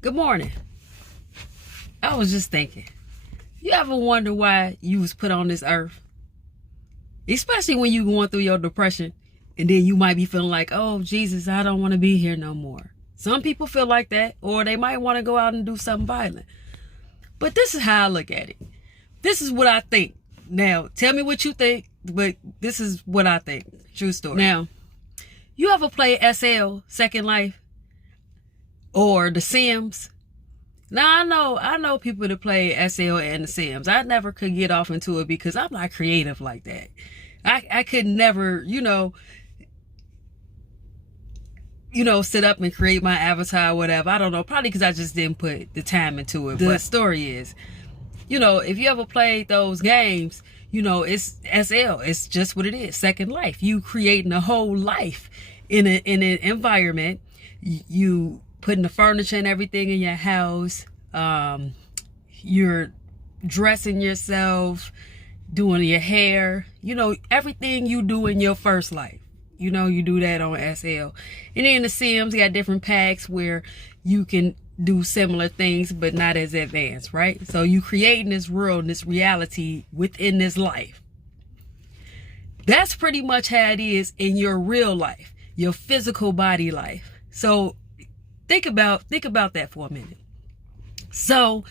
Good morning. I was just thinking, you ever wonder why you was put on this earth? Especially when you going through your depression and then you might be feeling like, oh, Jesus, I don't want to be here no more. Some people feel like that, or they might want to go out and do something violent. But this is how I look at it. This is what I think. Now, tell me what you think, but this is what I think. True story. Now, you ever play SL, Second Life, or the SIMS? Now, I know people that play SL and the SIMS. I never could get off into it because I'm not creative like that. I could never, sit up and create my avatar or whatever. I don't know. Probably because I just didn't put the time into it. The story is, if you ever played those games, it's SL. It's just what it is. Second Life. You creating a whole life in an environment. You putting the furniture and everything in your house. You're dressing yourself, doing your hair, everything you do in your first life. You do that on SL. And then the Sims got different packs where you can do similar things, but not as advanced, right? So you creating this world, this reality within this life. That's pretty much how it is in your real life, your physical body life. So think about that for a minute. So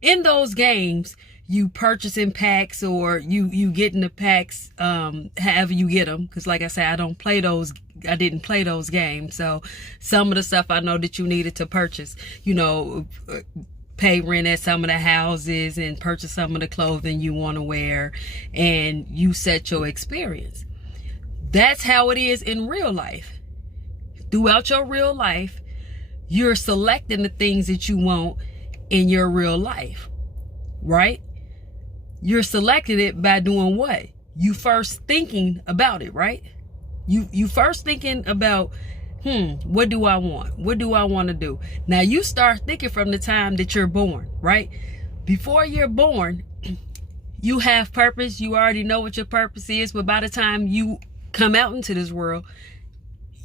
in those games, you purchasing packs or you getting the packs, however you get them. Because like I said, I didn't play those games. So some of the stuff I know that you needed to purchase, pay rent at some of the houses and purchase some of the clothing you want to wear, and you set your experience. That's how it is in real life. Throughout your real life, you're selecting the things that you want in your real life, right? You're selecting it by doing what? You first thinking about it, right? You first thinking about, what do I want? What do I want to do? Now you start thinking from the time that you're born, right? Before you're born, you have purpose. You already know what your purpose is, but by the time you come out into this world,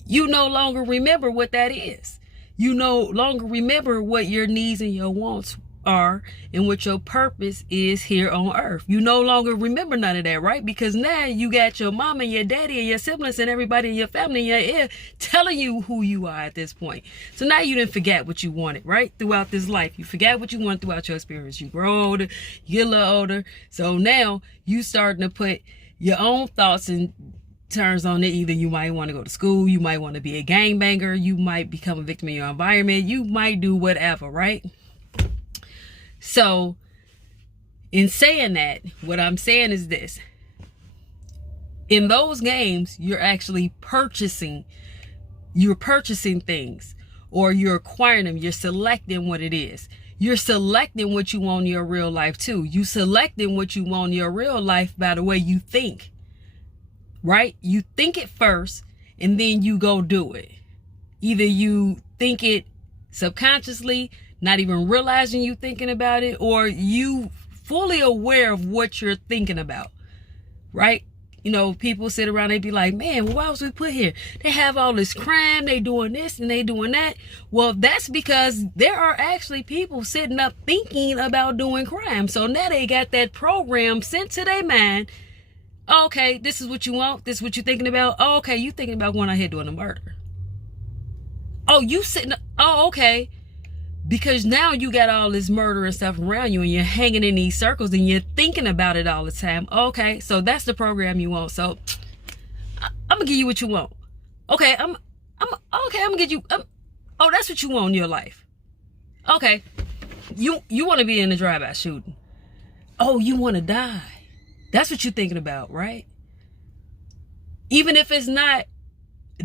you no longer remember what that is. You no longer remember what your needs and your wants are and what your purpose is here on earth. You no longer remember none of that, right? Because now you got your mama and your daddy and your siblings and everybody in your family in your ear telling you who you are at this point. So now you didn't forget what you wanted, right? Throughout this life, you forgot what you wanted throughout your experience. You grow older, you get a little older. So now you starting to put your own thoughts and turns on it. Either you might want to go to school, you might want to be a gangbanger, you might become a victim of your environment, you might do whatever, right? So in saying that, what I'm saying is this: in those games, you're actually purchasing things, or you're acquiring them. You're selecting what it is. You're selecting what you want in your real life too. You selecting what you want in your real life by the way you think, right? You think it first and then you go do it. Either you think it subconsciously, not even realizing you thinking about it, or you fully aware of what you're thinking about, right? People sit around, they be like, man, why was we put here? They have all this crime, they doing this and they doing that. Well, that's because there are actually people sitting up thinking about doing crime. So now they got that program sent to their mind. Okay, this is what you want. This is what you're thinking about. Oh, okay, you thinking about going out here doing a murder. Oh, you sitting. Oh, okay. Because now you got all this murder and stuff around you and you're hanging in these circles and you're thinking about it all the time. Okay, so that's the program you want. So I'm gonna give you what you want. Okay, I'm gonna get you. Oh, that's what you want in your life. Okay, you want to be in a drive-by shooting. Oh, you want to die. That's what you're thinking about, right? Even if it's not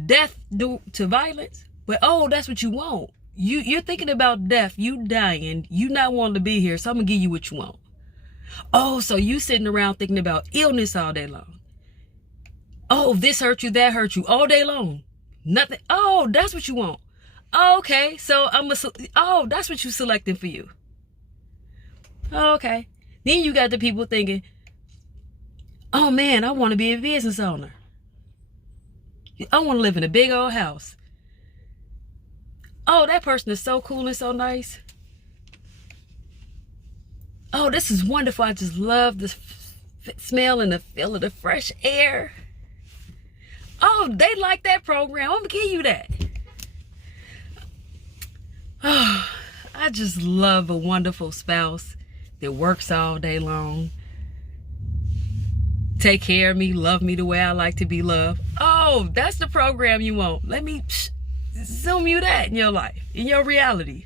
death due to violence, but oh, that's what you want. You're thinking about death, you dying, you not wanting to be here, so I'm gonna give you what you want. Oh, so you sitting around thinking about illness all day long. Oh, this hurt you, that hurt you, all day long. Nothing. Oh, that's what you want. Oh, okay, so that's what you selecting for you. Oh, okay. Then you got the people thinking, oh man, I want to be a business owner. I want to live in a big old house. Oh, that person is so cool and so nice. Oh, this is wonderful. I just love the smell and the feel of the fresh air. Oh, they like that program. I'm gonna give you that. Oh, I just love a wonderful spouse that works all day long, take care of me, love me the way I like to be loved. Oh, that's the program you want. Let me zoom you that in your life, in your reality.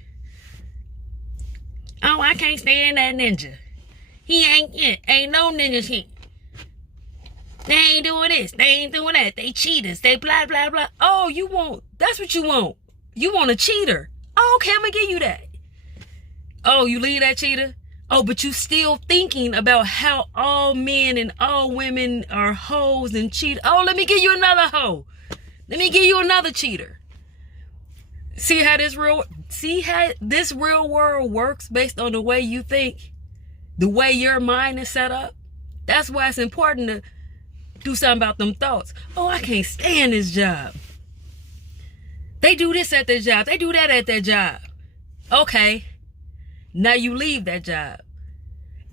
Oh, I can't stand that ninja. He ain't no ninjas here. They ain't doing this, they ain't doing that, they cheaters, they blah blah blah. Oh, you want, that's what you want. You want a cheater. Oh, okay, I'm gonna give you that. Oh, you leave that cheater? Oh, but you still thinking about how all men and all women are hoes and cheat. Oh, let me give you another hoe. Let me give you another cheater. See how this real world works based on the way you think, the way your mind is set up. That's why it's important to do something about them thoughts. Oh, I can't stand this job. They do this at their job. They do that at their job. Okay. Now you leave that job.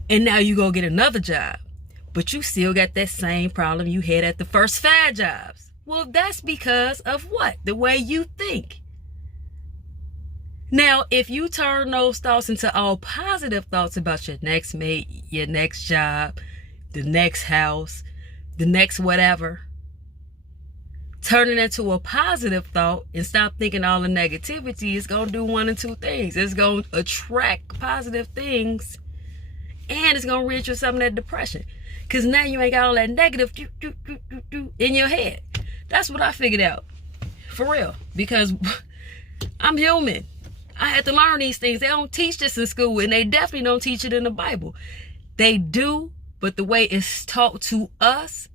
And now you go get another job. But you still got that same problem you had at the first 5 jobs. Well, that's because of what? The way you think. Now, if you turn those thoughts into all positive thoughts about your next mate, your next job, the next house, the next whatever, turn it into a positive thought and stop thinking all the negativity, it's going to do one of two things. It's going to attract positive things, and it's going to rid you of some of that depression. Because now you ain't got all that negative in your head. That's what I figured out. For real. Because I'm human. I had to learn these things. They don't teach this in school, and they definitely don't teach it in the Bible. They do, but the way it's taught to us,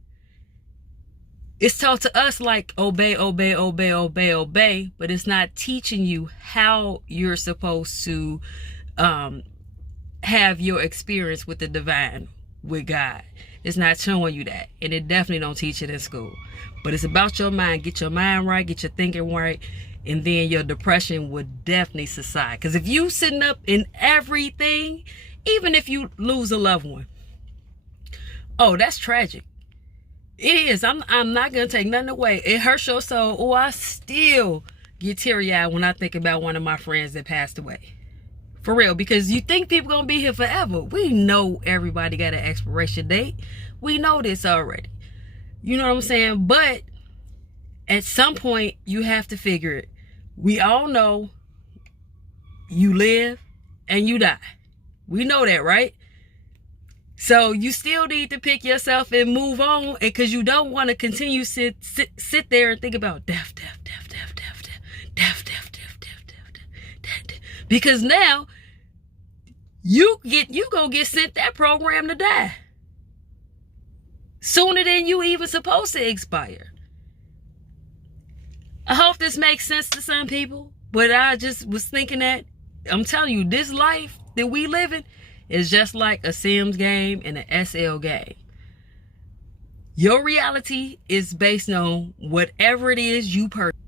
it's taught to us like obey, obey, obey, obey, obey, but it's not teaching you how you're supposed to have your experience with the divine, with God. It's not showing you that, and it definitely don't teach it in school. But it's about your mind. Get your mind right, get your thinking right, and then your depression would definitely subside. Because if you sitting up in everything, even if you lose a loved one, oh, that's tragic. It is. I'm not going to take nothing away. It hurts your soul. Oh, I still get teary-eyed when I think about one of my friends that passed away. For real. Because you think people going to be here forever. We know everybody got an expiration date. We know this already. You know what I'm saying? But at some point, you have to figure it. We all know you live and you die. We know that, right? So you still need to pick yourself and move on, because you don't want to continue sit there and think about death. Because now you gonna get sent that program to die sooner than you even supposed to expire. I hope this makes sense to some people, but I just was thinking that, I'm telling you, this life that we live in is just like a SIMS game and an SL game. Your reality is based on whatever it is you purchase.